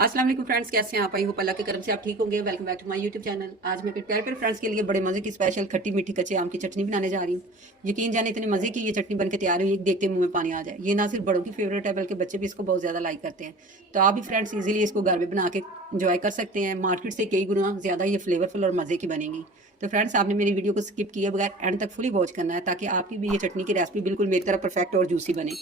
अस्सलाम वालेकुम फ्रेंड्स, कैसे हैं आप? आई होप अल्लाह के करम से आप ठीक होंगे। Welcome back to my YouTube channel. आज मैं प्यारे प्यारे फ्रेंड्स के लिए बड़े मज़े की स्पेशल खट्टी मीठी कच्चे आम की चटनी बनाने जा रही हूँ। यकीन जाने इतने मज़े की ये चटनी बनकर तैयार हुई, देखते मुंह में पानी आ जाए। ये ना सिर्फ बड़ों की फेवरेट है बल्कि बच्चे भी इसको बहुत ज़्यादा लाइक करते हैं। तो आप भी फ्रेंड्स इजीली इसको घर में बना के इंजॉय कर सकते हैं। मार्केट से कई गुना ज़्यादा ये फ्लेवरफुल और मज़े की बनेगी। तो फ्रेंड्स, आपने मेरी वीडियो को स्किप किए बगैर एंड तक फुली वॉच करना है ताकि आपकी भी ये चटनी की रेसिपी बिल्कुल मेरी तरह परफेक्ट और जूसी बने।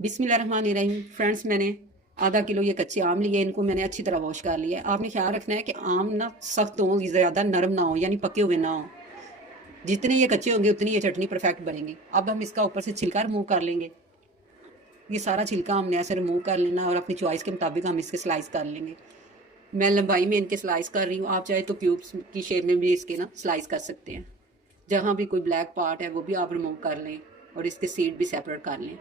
बिस्मिल्लाहिर्रहमानिर्रहीम। फ्रेंड्स, मैंने आधा किलो ये कच्चे आम लिए, इनको मैंने अच्छी तरह वॉश कर लिया है। आपने ख्याल रखना है कि आम ना सख्त हो, ज़्यादा नरम ना हो, यानी पके हुए ना हो। जितने ये कच्चे होंगे उतनी ये चटनी परफेक्ट बनेगी। अब हम इसका ऊपर से छिलका रिमूव कर लेंगे। ये सारा छिलका हमने ऐसे रिमूव कर लेना और अपनी चॉइस के मुताबिक हम इसके स्लाइस कर लेंगे। मैं लंबाई में इनके स्लाइस कर रही हूँ, आप चाहे तो क्यूब्स की शेप में भी इसके ना स्लाइस कर सकते हैं। जहाँ भी कोई ब्लैक पार्ट है वो भी आप रिमूव कर लें और इसके सीड भी सेपरेट कर लें।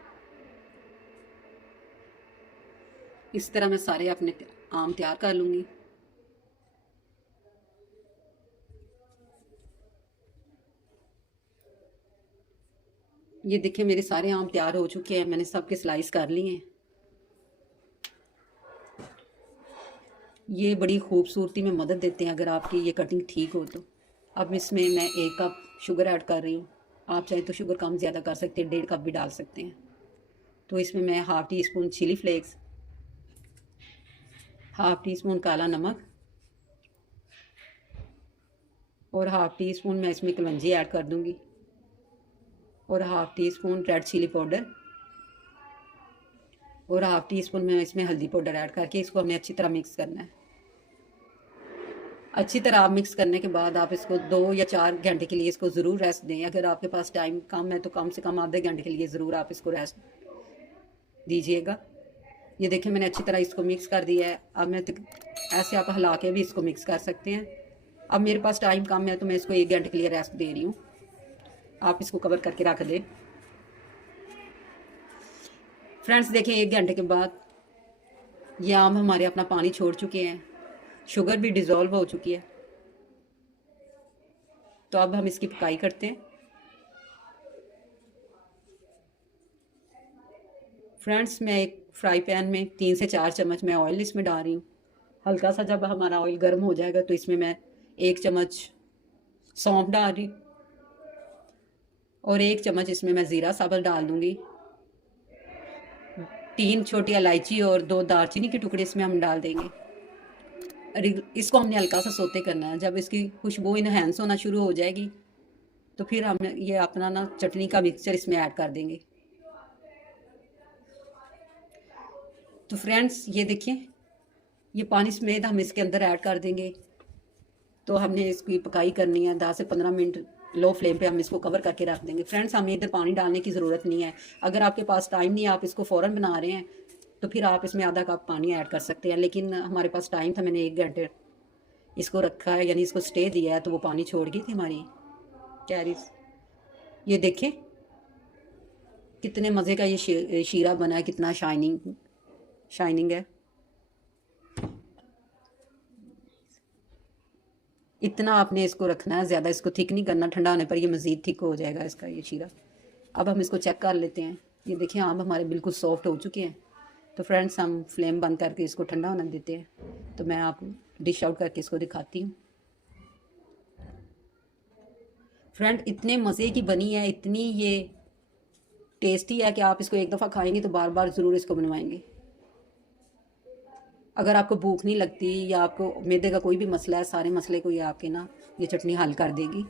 इस तरह मैं सारे अपने आम तैयार कर लूँगी। ये देखिए मेरे सारे आम तैयार हो चुके हैं, मैंने सबके स्लाइस कर लिए हैं। ये बड़ी खूबसूरती में मदद देते हैं अगर आपकी ये कटिंग ठीक हो तो। अब इसमें मैं 1 कप शुगर ऐड कर रही हूँ। आप चाहे तो शुगर कम ज़्यादा कर सकते हैं, 1.5 कप भी डाल सकते हैं। तो इसमें मैं half teaspoon chilli flakes, half teaspoon काला नमक और हाफ़ टी स्पून मैं इसमें कलौंजी ऐड कर दूँगी और half teaspoon red chilli powder और हाफ़ टी स्पून में इसमें हल्दी पाउडर ऐड करके इसको हमने अच्छी तरह मिक्स करना है। अच्छी तरह आप मिक्स करने के बाद आप इसको 2 या 4 घंटे के लिए इसको ज़रूर रेस्ट दें। अगर आपके पास टाइम कम है तो कम से कम आधे घंटे के लिए ज़रूर आप इसको रेस्ट दीजिएगा। ये देखिए मैंने अच्छी तरह इसको मिक्स कर दिया है। अब मैं ऐसे आप हिला के भी इसको मिक्स कर सकते हैं। अब मेरे पास टाइम कम है तो मैं इसको 1 घंटे के लिए रेस्ट दे रही हूँ। आप इसको कवर करके रख दें। फ्रेंड्स देखें 1 घंटे के बाद ये आम हमारे अपना पानी छोड़ चुके हैं, शुगर भी डिज़ोल्व हो चुकी है। तो अब हम इसकी पकाई करते हैं। फ्रेंड्स, मैं एक फ्राई पैन में 3 से 4 चम्मच मैं ऑयल इसमें डाल रही हूँ। हल्का सा जब हमारा ऑयल गर्म हो जाएगा तो इसमें मैं 1 चम्मच सौंफ डाल रही हूँ और 1 चम्मच इसमें मैं ज़ीरा साबुत डाल दूँगी। 3 छोटी इलायची और 2 दालचीनी के टुकड़े इसमें हम डाल देंगे। इसको हमने हल्का सा सोते करना है। जब इसकी खुशबू इनहेंस होना शुरू हो जाएगी तो फिर हम ये अपना ना चटनी का मिक्सचर इसमें ऐड कर देंगे। तो फ्रेंड्स ये देखिए ये पानी समेत हम इसके अंदर ऐड कर देंगे। तो हमने इसकी पकाई करनी है 10 से 15 मिनट लो फ्लेम पे हम इसको कवर करके रख देंगे। फ्रेंड्स, हमें इधर पानी डालने की ज़रूरत नहीं है। अगर आपके पास टाइम नहीं है, आप इसको फ़ौरन बना रहे हैं तो फिर आप इसमें आधा कप पानी ऐड कर सकते हैं। लेकिन हमारे पास टाइम था, मैंने 1 घंटे इसको रखा है, यानी इसको स्टे दिया है, तो वो पानी छोड़ गई थी हमारी कैरीज। ये देखें कितने मज़े का ये शीरा बना है, कितना शाइनिंग शाइनिंग है। इतना आपने इसको रखना है, ज़्यादा इसको थिक नहीं करना। ठंडा होने पर ये मज़ीद थिक हो जाएगा इसका ये शीरा। अब हम इसको चेक कर लेते हैं। ये देखिए आम हमारे बिल्कुल सॉफ्ट हो चुके हैं। तो फ्रेंड्स, हम फ्लेम बंद करके इसको ठंडा होने देते हैं। तो मैं आपको डिश आउट करके इसको दिखाती हूँ। फ्रेंड, इतने मज़े की बनी है, इतनी ये टेस्टी है कि आप इसको एक दफ़ा खाएंगे तो बार बार ज़रूर इसको बनवाएंगे। अगर आपको भूख नहीं लगती या आपको मैदे का कोई भी मसला है, सारे मसले को ये आपके ना ये चटनी हल कर देगी।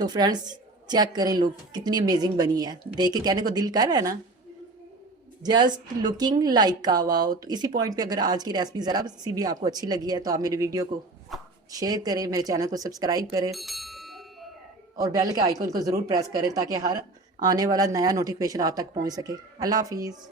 तो फ्रेंड्स चेक करें, लुक कितनी अमेजिंग बनी है। देख के कहने को दिल कर रहा है ना, जस्ट लुकिंग लाइक का वाओ। तो इसी पॉइंट पे अगर आज की रेसिपी ज़रा सी भी आपको अच्छी लगी है तो आप मेरी वीडियो को शेयर करें, मेरे चैनल को सब्सक्राइब करें और बेल के आइकन को ज़रूर प्रेस करें ताकि हर आने वाला नया नोटिफिकेशन आप तक पहुंच सके। अल्लाह हाफिज़।